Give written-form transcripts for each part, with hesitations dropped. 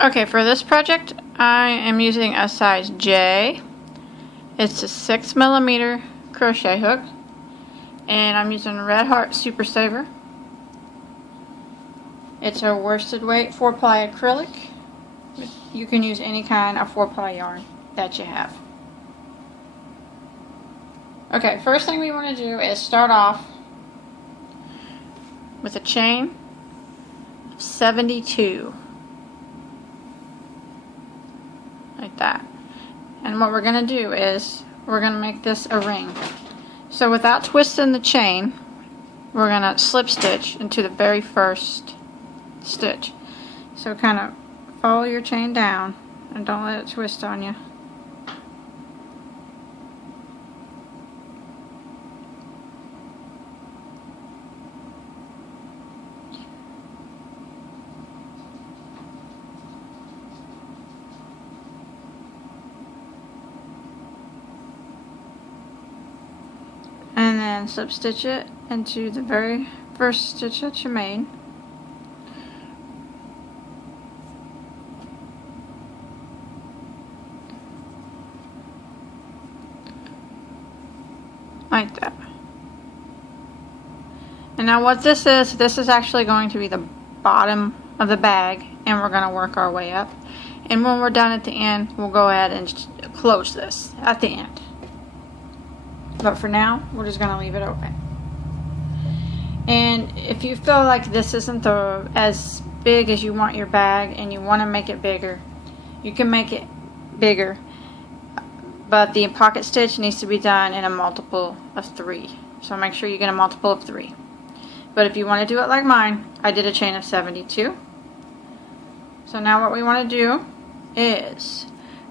Okay, for this project, I am using a size J. It's a 6mm crochet hook, and I'm using Red Heart Super Saver. It's a worsted weight 4-ply acrylic. You can use any kind of 4-ply yarn that you have. Okay, first thing we want to do is start off with a chain of 72. Like that. And what we're going to do is we're going to make this a ring. So without twisting the chain, we're going to slip stitch into the very first stitch. So kind of follow your chain down and don't let it twist on you. And then slip stitch it into the very first stitch that you made. Like that. And now what this is actually going to be the bottom of the bag, and we're going to work our way up. And when we're done at the end, we'll go ahead and close this at the end. But for now, we're just going to leave it open. And if you feel like this isn't as big as you want your bag and you want to make it bigger, you can make it bigger. But the pocket stitch needs to be done in a multiple of 3. So make sure you get a multiple of 3. But if you want to do it like mine, I did a chain of 72. So now what we want to do is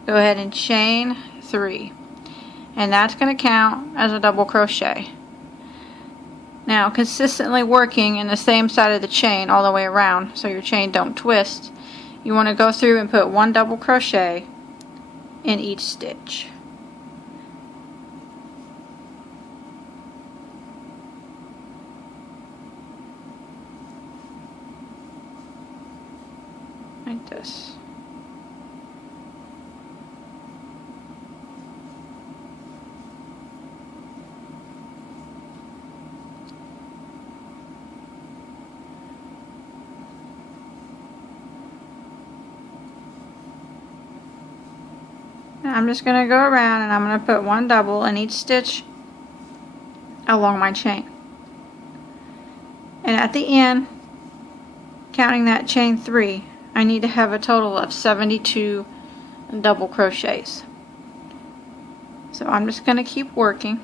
go ahead and chain 3. And that's going to count as a double crochet. Now, consistently working in the same side of the chain all the way around so your chain don't twist, you want to go through and put 1 double crochet in each stitch. Like this. I'm just going to go around and I'm going to put 1 double in each stitch along my chain. And at the end, counting that chain 3, I need to have a total of 72 double crochets. So I'm just going to keep working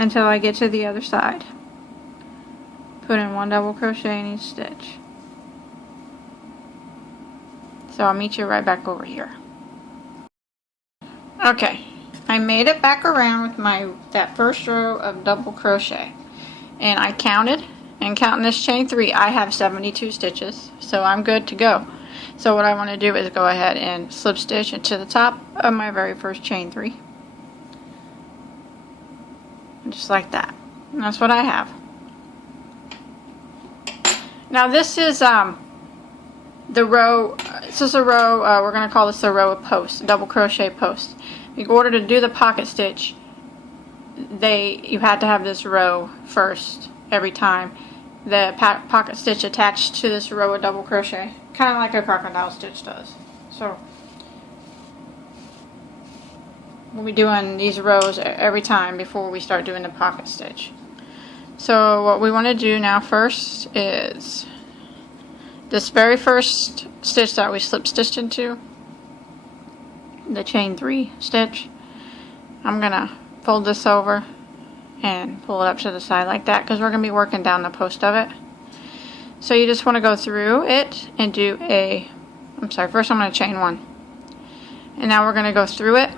until I get to the other side. Put in 1 double crochet in each stitch. So I'll meet you right back over here. Okay, I made it back around with that first row of double crochet, and I counted, and counting this chain 3, I have 72 stitches, so I'm good to go. So what I want to do is go ahead and slip stitch into the top of my very first chain 3, just like that. And that's what I have. Now this is the row. This is a row. We're going to call this a row of posts, double crochet posts. In order to do the pocket stitch, you had to have this row first every time. The pocket stitch attached to this row of double crochet, kind of like a crocodile stitch does. So we'll be doing these rows every time before we start doing the pocket stitch. So what we want to do now first is this very first stitch that we slip stitched into, the chain 3 stitch. I'm gonna fold this over and pull it up to the side like that because we're gonna be working down the post of it. So you just want to go through it and do first I'm gonna chain 1, and now we're gonna go through it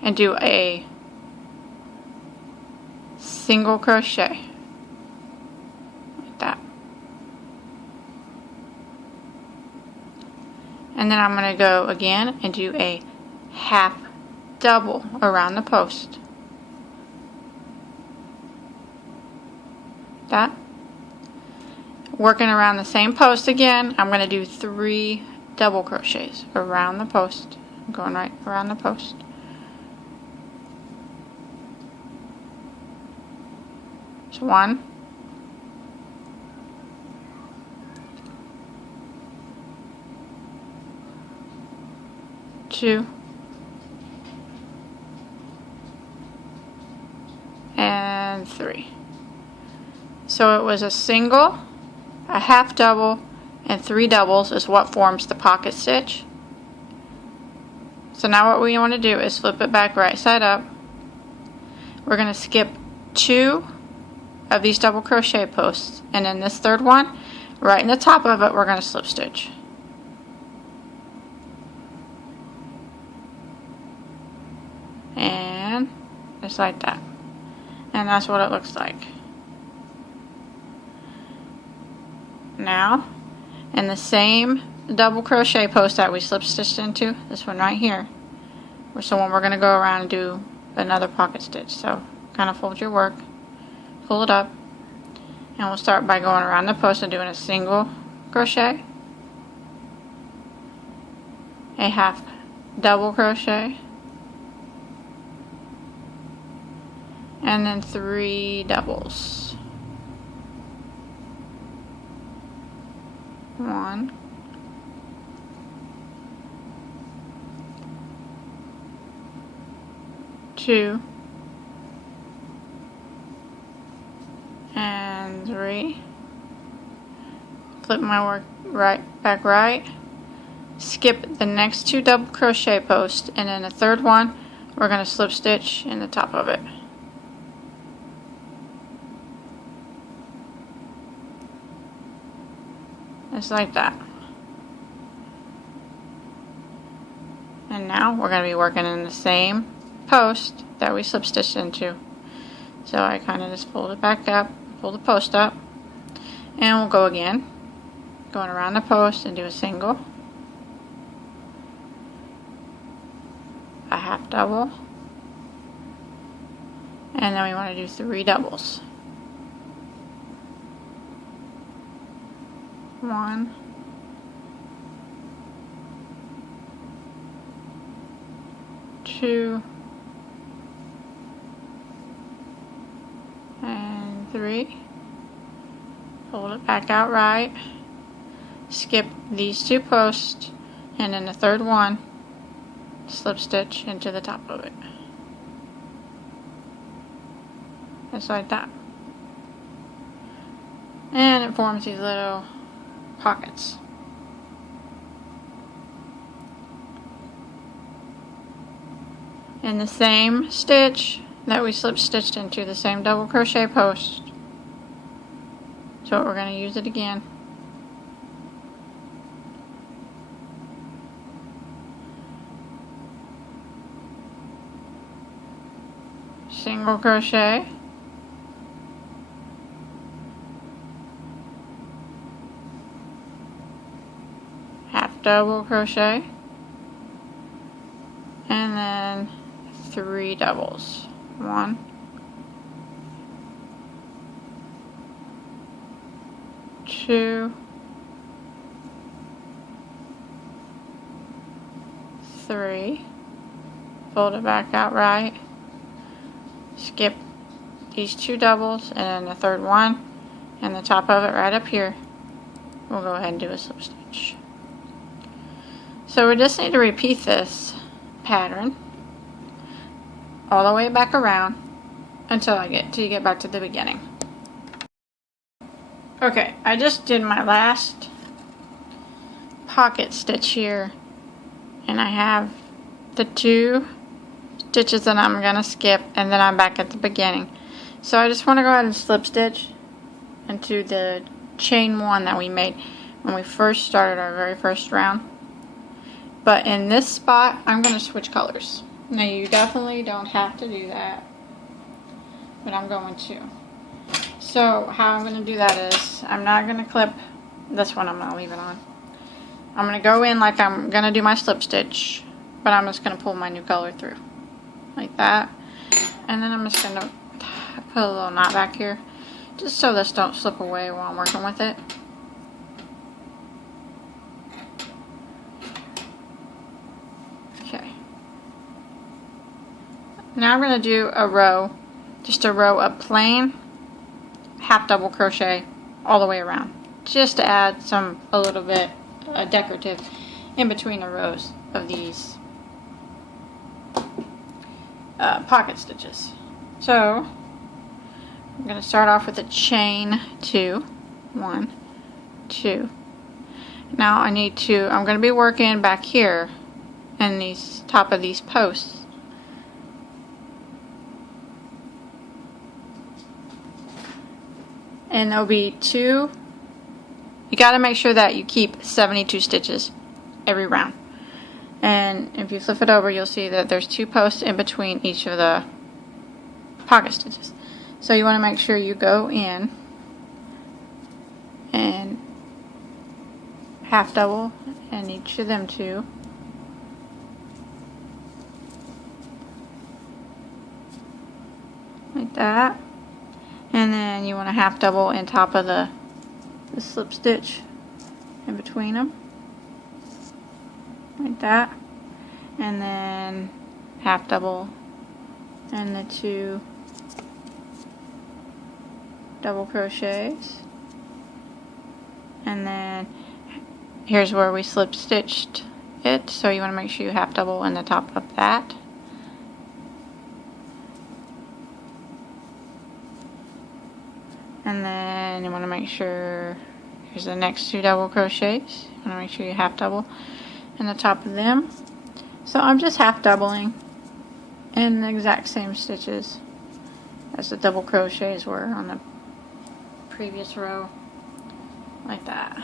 and do a single crochet like that. And then I'm going to go again and do a half double around the post. That. Working around the same post again, I'm going to do 3 double crochets around the post. I'm going right around the post. So 1, 2, and 3. So it was a single, a half double, and 3 doubles is what forms the pocket stitch. So now what we want to do is flip it back right side up. We're going to skip 2 of these double crochet posts, and then this third one, right in the top of it, we're going to slip stitch. And just like that. And that's what it looks like. Now, in the same double crochet post that we slip stitched into, this one right here, is the one we're going to go around and do another pocket stitch. So kind of fold your work, pull it up, and we'll start by going around the post and doing a single crochet, a half double crochet, and then 3 doubles. 1, 2, and 3. Flip my work back right. Skip the next 2 double crochet posts, and then the third one we're going to slip stitch in the top of it. Just like that. And now we're going to be working in the same post that we slip stitched into. So I kind of just fold it back up, pull the post up, and we'll go again, going around the post and do a single, a half double, and then we want to do 3 doubles. 1, 2, and 3. Fold it back out right. Skip these 2 posts, and then the third one, slip stitch into the top of it. Just like that. And it forms these little pockets. In the same stitch that we slip stitched into, the same double crochet post. So we're going to use it again. Single crochet, half double crochet, and then 3 doubles. 1, 2, 3. Fold it back out right. Skip these 2 doubles, and then the third one, and the top of it right up here. We'll go ahead and do a slip stitch. So we just need to repeat this pattern all the way back around until you get back to the beginning. Okay, I just did my last pocket stitch here, and I have the 2 stitches that I'm gonna skip, and then I'm back at the beginning. So I just want to go ahead and slip stitch into the chain 1 that we made when we first started our very first round. But in this spot, I'm going to switch colors. Now you definitely don't have to do that, but I'm going to. So how I'm going to do that is, I'm not going to clip this one, I'm going to leave it on. I'm going to go in like I'm going to do my slip stitch, but I'm just going to pull my new color through. Like that. And then I'm just going to put a little knot back here, just so this don't slip away while I'm working with it. Now I'm going to do a row, just a row of plain half double crochet all the way around, just to add a little bit decorative in between the rows of these pocket stitches. So I'm going to start off with a chain 2, 1, 2. Now I'm going to be working back here in these top of these posts. And there'll be 2. You got to make sure that you keep 72 stitches every round. And if you flip it over, you'll see that there's 2 posts in between each of the pocket stitches. So you want to make sure you go in and half double in each of them 2. Like that. And then you want to half double in top of the slip stitch in between them. Like that. And then half double and the 2 double crochets. And then here's where we slip stitched it, so you want to make sure you half double in the top of that. And then you want to make sure, here's the next 2 double crochets. You want to make sure you half double in the top of them. So I'm just half doubling in the exact same stitches as the double crochets were on the previous row, like that.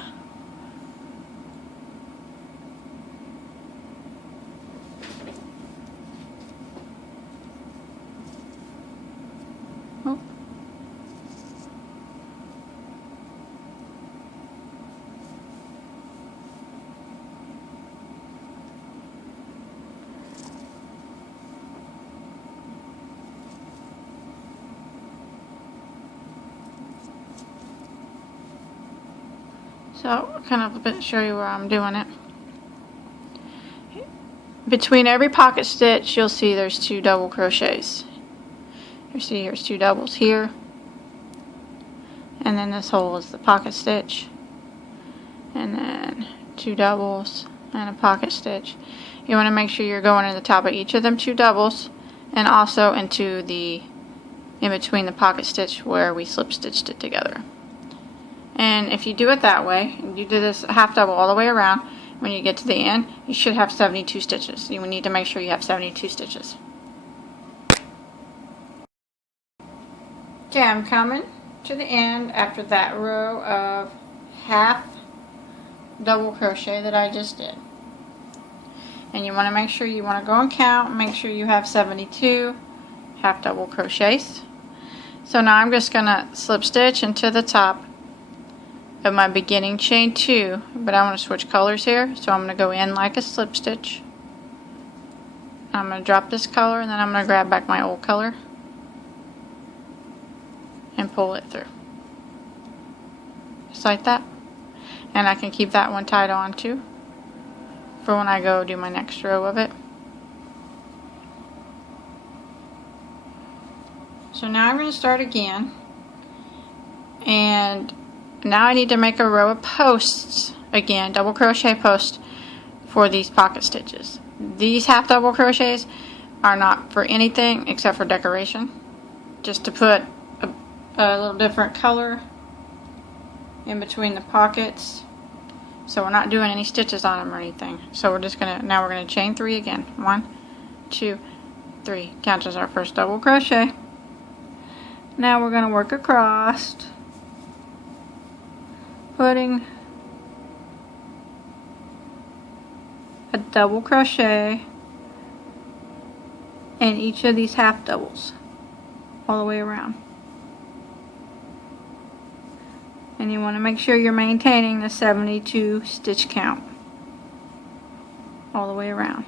Oh. So, kind of a bit show you where I'm doing it. Between every pocket stitch, you'll see there's 2 double crochets. You see here's 2 doubles here. And then this hole is the pocket stitch. And then 2 doubles and a pocket stitch. You want to make sure you're going in the top of each of them 2 doubles and also into the in between the pocket stitch where we slip stitched it together. And if you do it that way, and you do this half double all the way around, when you get to the end, you should have 72 stitches. You need to make sure you have 72 stitches. Okay, I'm coming to the end after that row of half double crochet that I just did. And you want to make sure you want to go and count, make sure you have 72 half double crochets. So now I'm just going to slip stitch into the top of my beginning chain 2, but I want to switch colors here, so I'm going to go in like a slip stitch. I'm going to drop this color, and then I'm going to grab back my old color and pull it through, just like that. And I can keep that one tied on too for when I go do my next row of it. So now I'm going to start again, and now I need to make a row of posts again, double crochet posts for these pocket stitches. These half double crochets are not for anything except for decoration, just to put a little different color in between the pockets. So we're not doing any stitches on them or anything. So we're just gonna, now we're gonna chain 3 again. 1, 2, 3. Counts as our first double crochet. Now we're gonna work across, putting a double crochet in each of these half doubles all the way around. And you want to make sure you're maintaining the 72 stitch count all the way around.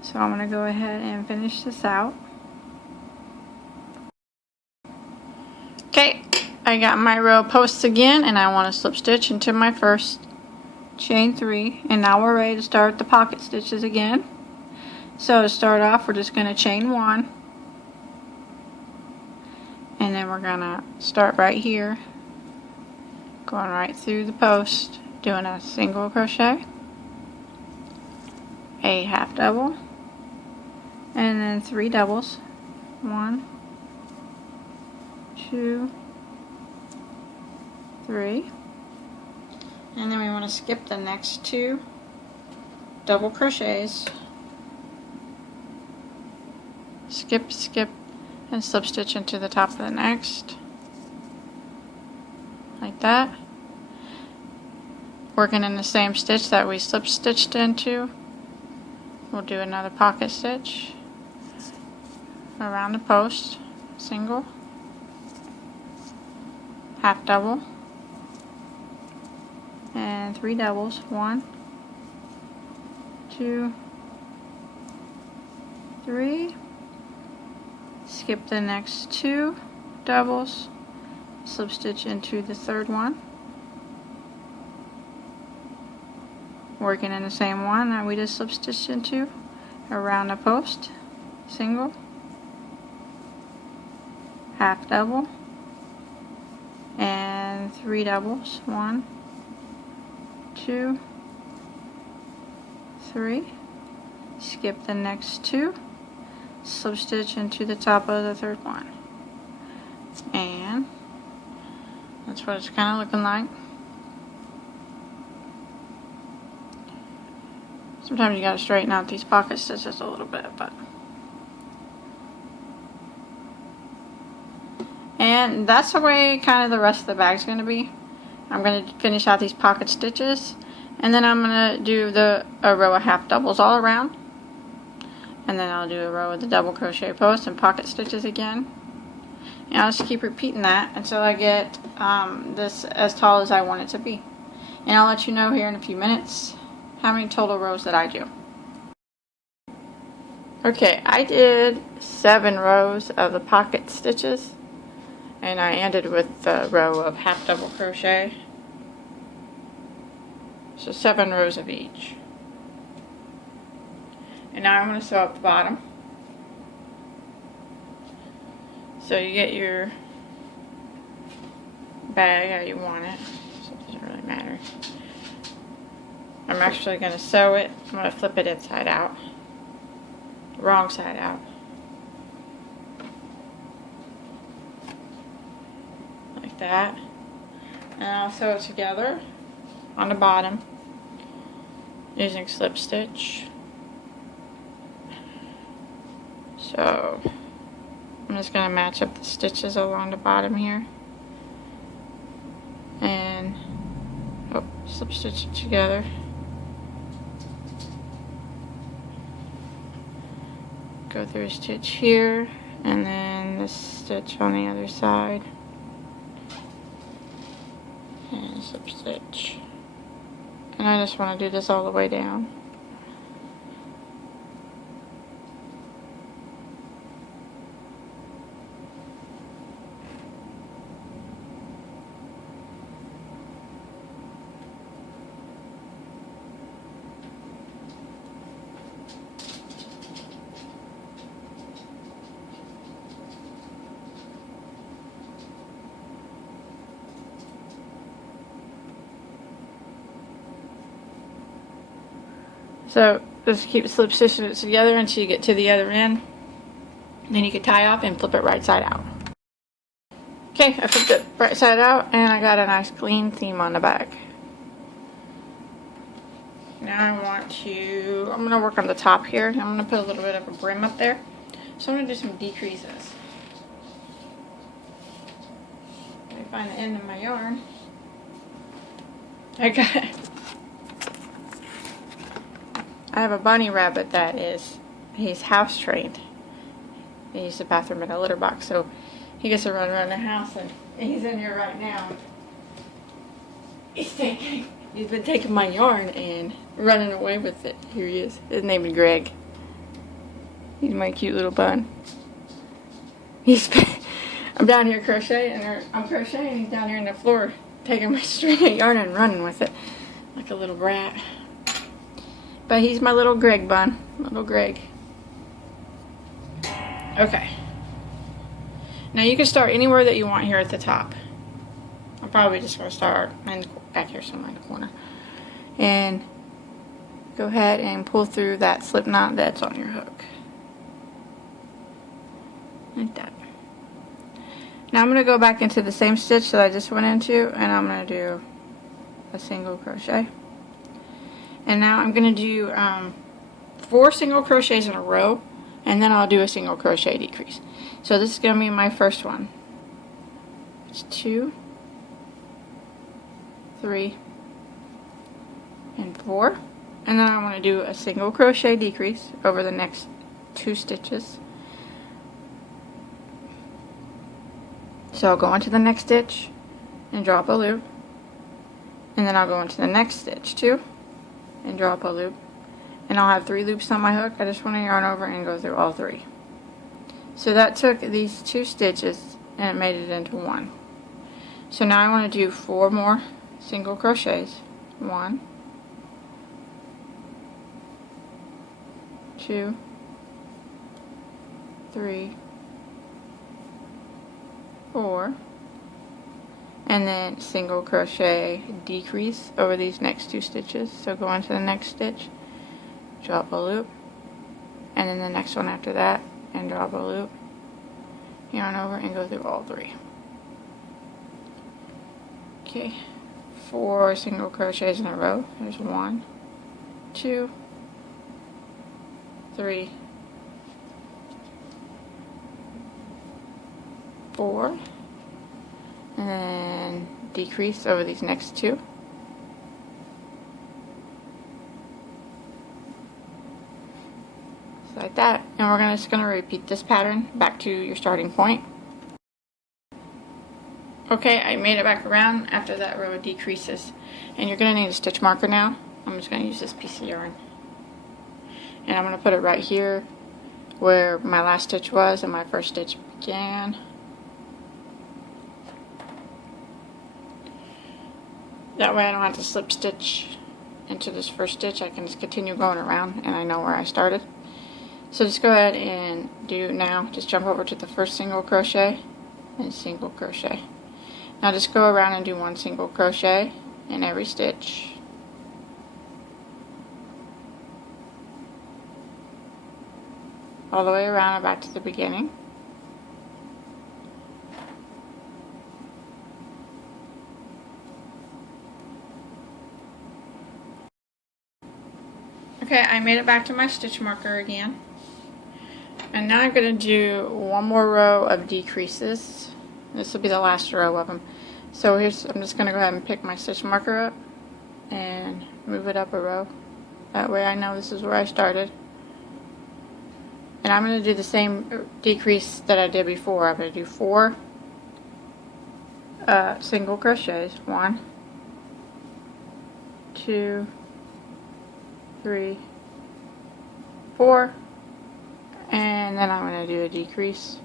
So I'm going to go ahead and finish this out. Okay, I got my row of posts again, and I want to slip stitch into my first chain 3, and now we're ready to start the pocket stitches again. So to start off, we're just going to chain 1, and then we're going to start right here, going right through the post, doing a single crochet, a half double, and then 3 doubles. 1, 2, 3, and then we want to skip the next 2 double crochets, skip, skip, and slip stitch into the top of the next, like that, working in the same stitch that we slip stitched into. We'll do another pocket stitch around the post, single, half double, and 3 doubles. 1, 2, 3, skip the next 2 doubles, slip stitch into the third one, working in the same one that we just slip stitched into around the post, single, half double, and 3 doubles. 1, 2, 3, skip the next 2, slip stitch into the top of the third one, and that's what it's kind of looking like. Sometimes you gotta straighten out these pocket stitches a little bit, but and that's the way kind of the rest of the bag's going to be. I'm going to finish out these pocket stitches, and then I'm going to do a row of half doubles all around, and then I'll do a row of the double crochet post and pocket stitches again, and I'll just keep repeating that until I get this as tall as I want it to be. And I'll let you know here in a few minutes how many total rows that I do. Okay, I did 7 rows of the pocket stitches, and I ended with the row of half double crochet, so 7 rows of each. And now I'm going to sew up the bottom. So you get your bag how you want it, so it doesn't really matter. I'm actually going to sew it. I'm going to flip it inside out, wrong side out. That, and I'll sew it together on the bottom using slip stitch. So I'm just going to match up the stitches along the bottom here and slip stitch it together. Go through a stitch here and then this stitch on the other side. And slip stitch, and I just want to do this all the way down. So just keep slip stitching it together until you get to the other end. Then you can tie off and flip it right side out. Okay, I flipped it right side out and I got a nice clean seam on the back. Now I'm going to work on the top here. I'm going to put a little bit of a brim up there. So I'm going to do some decreases. Let me find the end of my yarn. I have a bunny rabbit that he's house trained. He used the bathroom in a litter box, so he gets to run around the house, and he's in here right now. He's been taking my yarn and running away with it. Here he is. His name is Greg. He's my cute little bun. I'm down here crocheting, or I'm crocheting. He's down here on the floor taking my string of yarn and running with it. like a little brat. But he's my little Greg bun. Little Greg. Okay. Now you can start anywhere that you want here at the top. I'm probably just going to start back here somewhere in the corner. And go ahead and pull through that slip knot that's on your hook. Like that. Now I'm going to go back into the same stitch that I just went into, and I'm going to do a single crochet. And now I'm going to do 4 single crochets in a row, and then I'll do a single crochet decrease. So this is going to be my first one. It's 2, 3, and 4. And then I want to do a single crochet decrease over the next 2 stitches. So I'll go into the next stitch and drop a loop, and then I'll go into the next stitch too and drop a loop, and I'll have 3 loops on my hook. I just want to yarn over and go through all 3. So that took these 2 stitches and it made it into 1. So now I want to do 4 more single crochets. 1, 2, 3, 4, and then single crochet decrease over these next 2 stitches. So go into the next stitch, drop a loop, and then the next one after that, and drop a loop, yarn over, and go through all 3. Okay, 4 single crochets in a row. There's 1, 2, 3, 4, and then decrease over these next 2. Just like that. And we're just going to repeat this pattern back to your starting point. Okay, I made it back around after that row of decreases. And you're going to need a stitch marker now. I'm just going to use this piece of yarn. And I'm going to put it right here where my last stitch was and my first stitch began. That way I don't have to slip stitch into this first stitch. I can just continue going around and I know where I started. So just go ahead and just jump over to the first single crochet and single crochet. Now just go around and do 1 single crochet in every stitch. All the way around and back to the beginning. Okay, I made it back to my stitch marker again. And now I'm going to do 1 more row of decreases. This will be the last row of them. So I'm just going to go ahead and pick my stitch marker up and move it up a row. That way I know this is where I started. And I'm going to do the same decrease that I did before. I'm going to do 4 single crochets. 1, 2, 3, 4, and then I'm going to do a decrease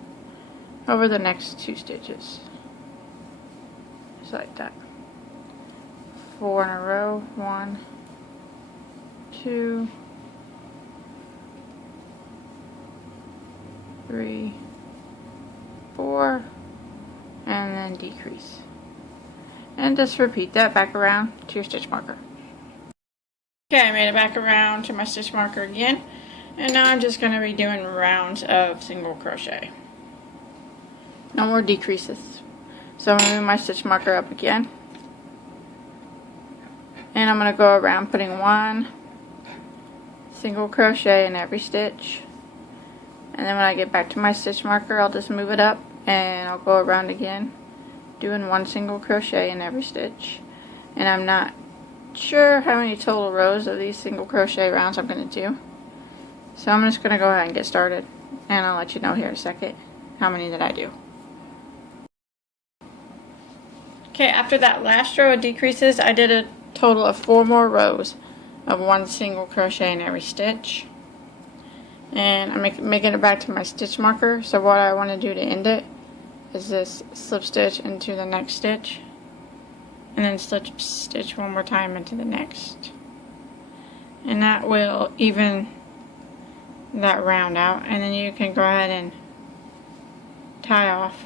over the next 2 stitches. Just like that. 4 in a row. 1, 2, 3, 4, and then decrease. And just repeat that back around to your stitch marker. Okay, I made it back around to my stitch marker again, and now I'm just going to be doing rounds of single crochet. No more decreases. So I'm going to move my stitch marker up again, and I'm going to go around putting 1 single crochet in every stitch, and then when I get back to my stitch marker I'll just move it up and I'll go around again doing 1 single crochet in every stitch. And I'm not sure how many total rows of these single crochet rounds I'm going to do, so I'm just going to go ahead and get started, and I'll let you know here in a second how many that I do. Okay, after that last row of decreases I did a total of 4 more rows of 1 single crochet in every stitch, and I'm making it back to my stitch marker. So what I want to do to end it is this slip stitch into the next stitch and then slip stitch one more time into the next, and that will even that round out, and then you can go ahead and tie off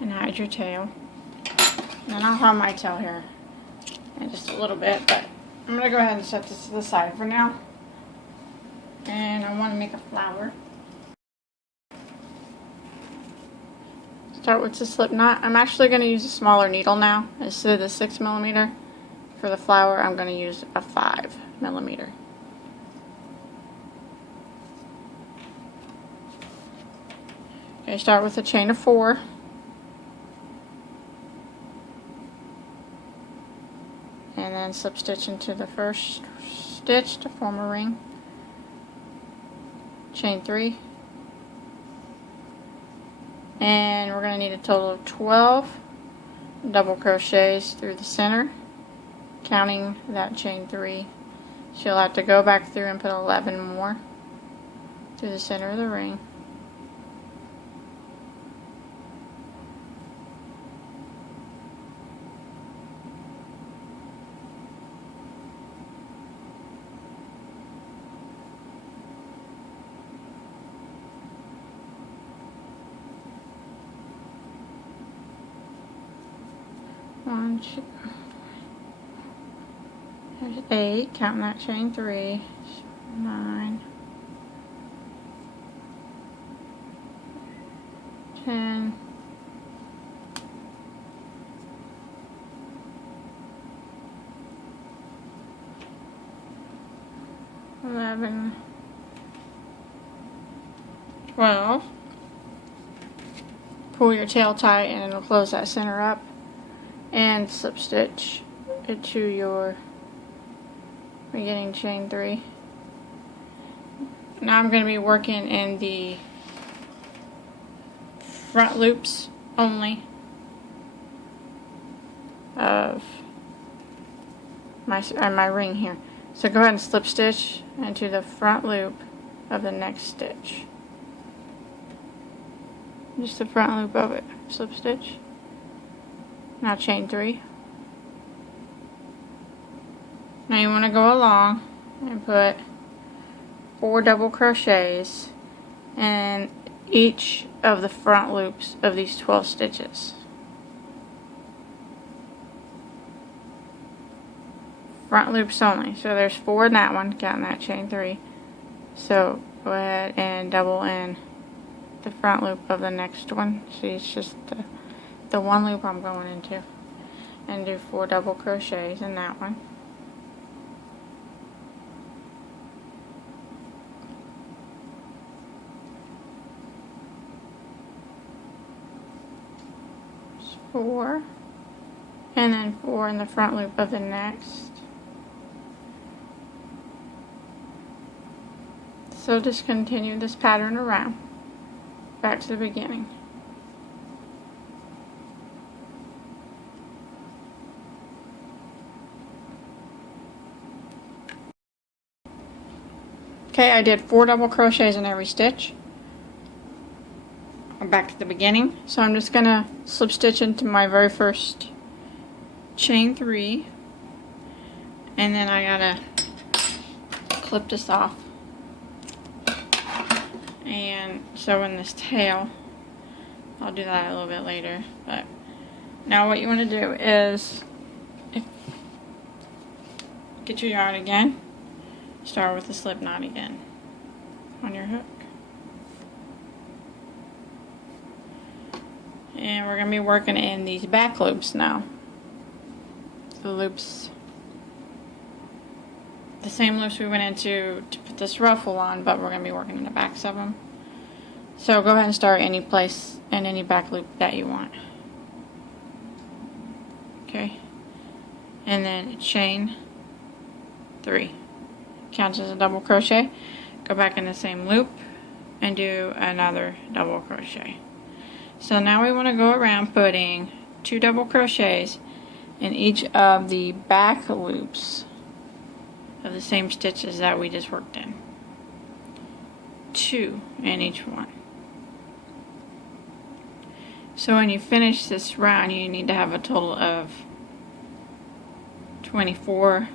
and hide your tail. And I'll hide my tail here in just a little bit, but I'm going to go ahead and set this to the side for now. And I want to make a flower. Start with the slip knot. I'm actually going to use a smaller needle now. Instead of the 6mm for the flower, I'm going to use a 5mm. Okay, start with a chain of 4. And then slip stitch into the first stitch to form a ring. Chain 3. And we're going to need a total of 12 double crochets through the center, counting that chain 3. So you'll have to go back through and put 11 more through the center of the ring. One, two, there's 8, counting that chain 3, 9, 10, 11, 12. Pull your tail tight and it'll close that center up. And slip stitch into your beginning chain 3. Now I'm going to be working in the front loops only of my ring here. So go ahead and slip stitch into the front loop of the next stitch. Just the front loop of it. Slip stitch. Now chain 3. Now you want to go along and put 4 double crochets in each of the front loops of these 12 stitches. Front loops only. So there's 4 in that one, counting that chain 3. So go ahead and double in the front loop of the next one. See, it's just the one loop I'm going into, and do 4 double crochets in that one. Just 4, and then 4 in the front loop of the next. So just continue this pattern around, back to the beginning. Okay, I did 4 double crochets in every stitch. I'm back to the beginning. So I'm just going to slip stitch into my very first chain 3. And then I gotta clip this off. And sew in this tail. I'll do that a little bit later. But now what you want to do is get your yarn again. Start with the slip knot again on your hook. And we're going to be working in these back loops now. The loops, the same loops we went into to put this ruffle on, but we're going to be working in the backs of them. So go ahead and start any place in any back loop that you want. Okay. And then chain 3. Counts as a double crochet. Go back in the same loop and do another double crochet. So now we want to go around putting 2 double crochets in each of the back loops of the same stitches that we just worked in. 2 in each one. So when you finish this round, you need to have a total of 24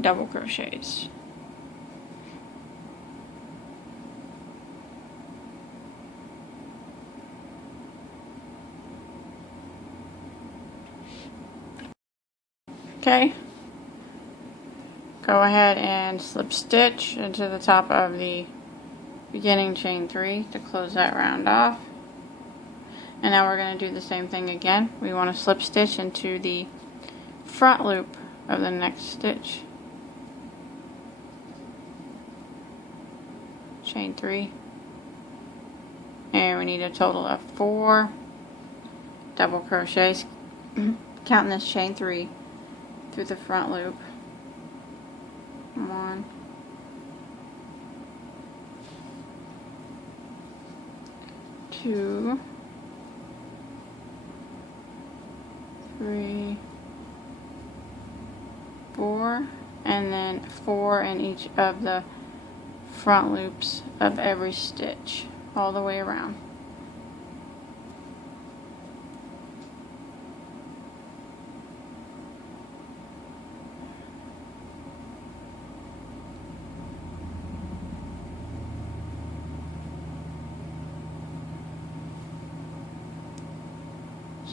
double crochets. Okay, go ahead and slip stitch into the top of the beginning chain 3 to close that round off. And now we're going to do the same thing again. We want to slip stitch into the front loop of the next stitch. Chain 3. And we need a total of 4 double crochets, counting this chain 3 through the front loop. 1, 2, 3, 4, and then 4 in each of the front loops of every stitch all the way around.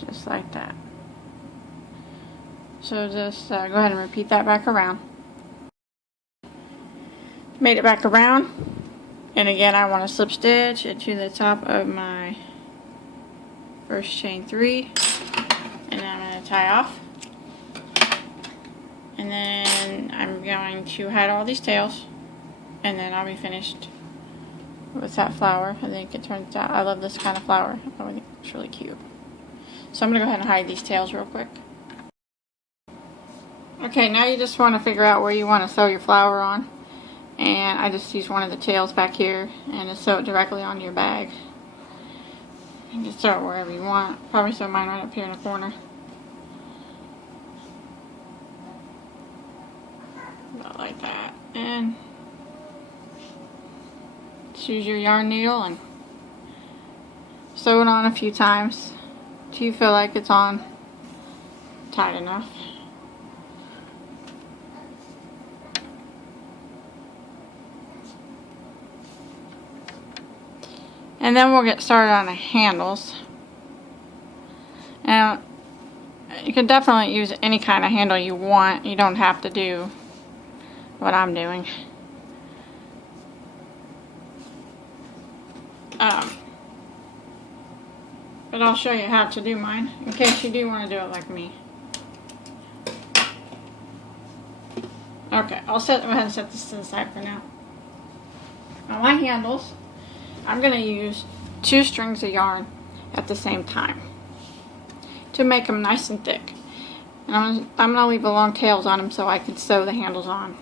Just like that. So just go ahead and repeat that back around. Made it back around, and again I want to slip stitch into the top of my first chain 3, and then I'm going to tie off, and then I'm going to hide all these tails, and then I'll be finished with that flower. I think it turns out, I love this kind of flower. I think it's really cute. So I'm going to go ahead and hide these tails real quick. Okay, now you just want to figure out where you want to sew your flower on. And I just use one of the tails back here and just sew it directly onto your bag. You can sew it wherever you want. Probably sew mine right up here in the corner. About like that. And just use your yarn needle and sew it on a few times till you feel like it's on tight enough. And then we'll get started on the handles. Now, you can definitely use any kind of handle you want. You don't have to do what I'm doing. But I'll show you how to do mine, in case you do want to do it like me. Okay, I'll go ahead and set this to the side for now. On my handles, I'm going to use 2 strings of yarn at the same time to make them nice and thick. And I'm going to leave the long tails on them so I can sew the handles on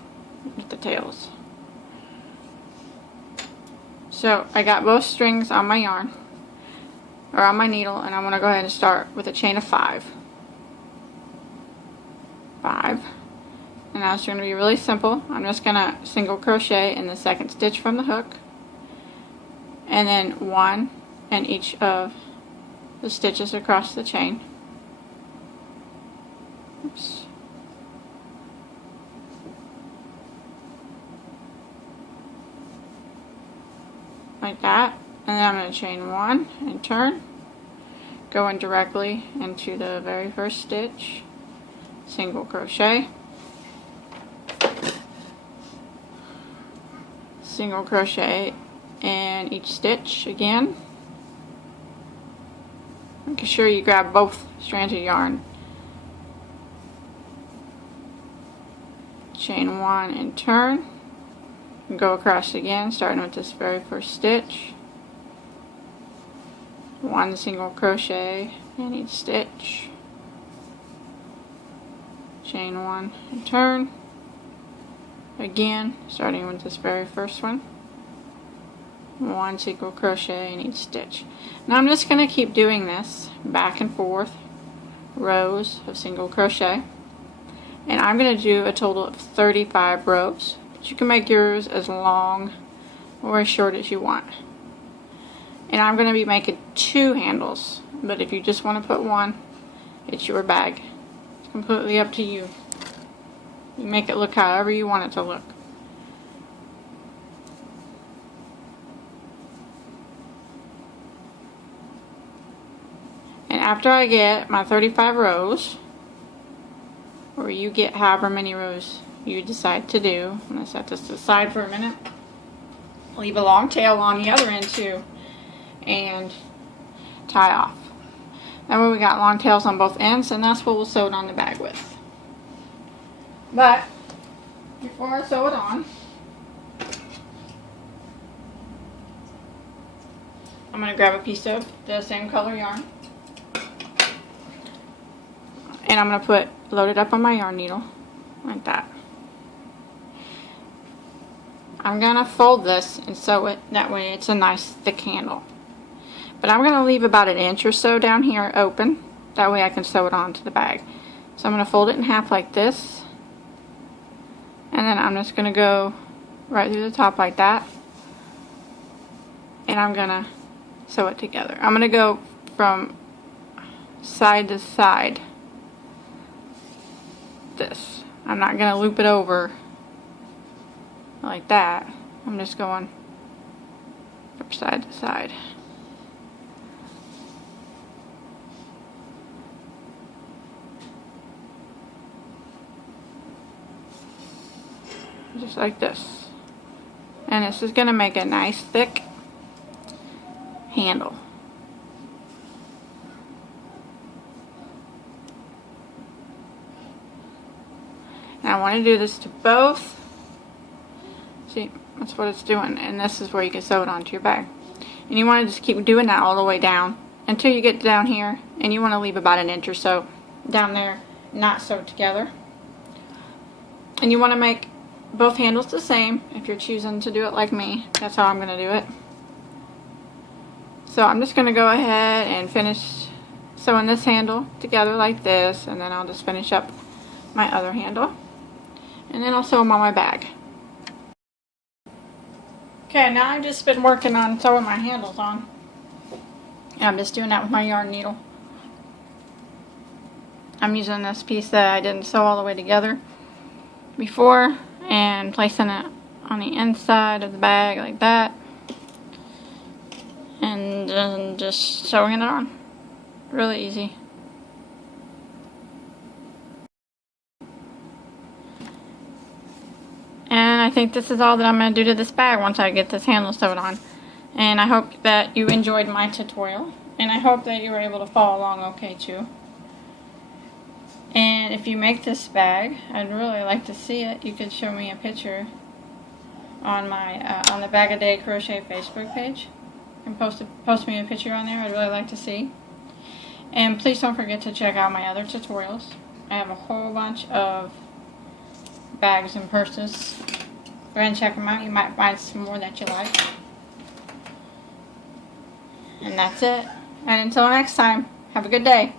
with the tails. So I got both strings on my yarn, or on my needle, and I'm going to go ahead and start with a chain of 5. 5. And now it's going to be really simple. I'm just going to single crochet in the second stitch from the hook, and then 1 in each of the stitches across the chain. Oops. Like that. And then I'm going to chain 1 and turn, going directly into the very first stitch, single crochet, single crochet in each stitch again. Make sure you grab both strands of yarn. Chain 1 and turn, and go across again, starting with this very first stitch. 1 single crochet in each stitch. Chain 1 and turn. Again, starting with this very first one. 1 single crochet in each stitch. Now I'm just going to keep doing this back and forth, rows of single crochet, and I'm going to do a total of 35 rows. But you can make yours as long or as short as you want. And I'm going to be making 2 handles, but if you just want to put one, it's your bag. It's completely up to you. You make it look however you want it to look. And after I get my 35 rows, or you get however many rows you decide to do, I'm going to set this aside for a minute. Leave a long tail on the other end too, and tie off. That way we got long tails on both ends, and that's what we'll sew it on the bag with. But before I sew it on, I'm going to grab a piece of the same color yarn, and I'm going to load it up on my yarn needle like that. I'm going to fold this and sew it, that way it's a nice thick handle. But I'm going to leave about 1 inch or so down here open, that way I can sew it onto the bag. So I'm going to fold it in half like this, and then I'm just going to go right through the top like that, and I'm going to sew it together. I'm going to go from side to side. This. I'm not going to loop it over like that. I'm just going from side to side. Just like this. And this is going to make a nice thick handle. And I want to do this to both. See, that's what it's doing. And this is where you can sew it onto your bag. And you want to just keep doing that all the way down until you get down here. And you want to leave about 1 inch or so down there not sewed together. And you want to make both handles the same if you're choosing to do it like me. That's how I'm going to do it. So I'm just going to go ahead and finish sewing this handle together like this, and then I'll just finish up my other handle, and then I'll sew them on my bag. Okay, now I've just been working on sewing my handles on, and I'm just doing that with my yarn needle. I'm using this piece that I didn't sew all the way together before and placing it on the inside of the bag like that, and then just sewing it on. Really easy. And I think this is all that I'm going to do to this bag once I get this handle sewed on. And I hope that you enjoyed my tutorial, and I hope that you were able to follow along okay too. And if you make this bag, I'd really like to see it. You could show me a picture on my on the Bagoday Crochet Facebook page, and post me a picture on there. I'd really like to see. And please don't forget to check out my other tutorials. I have a whole bunch of bags and purses. Go ahead and check them out. You might find some more that you like. And that's it. And until next time, have a good day.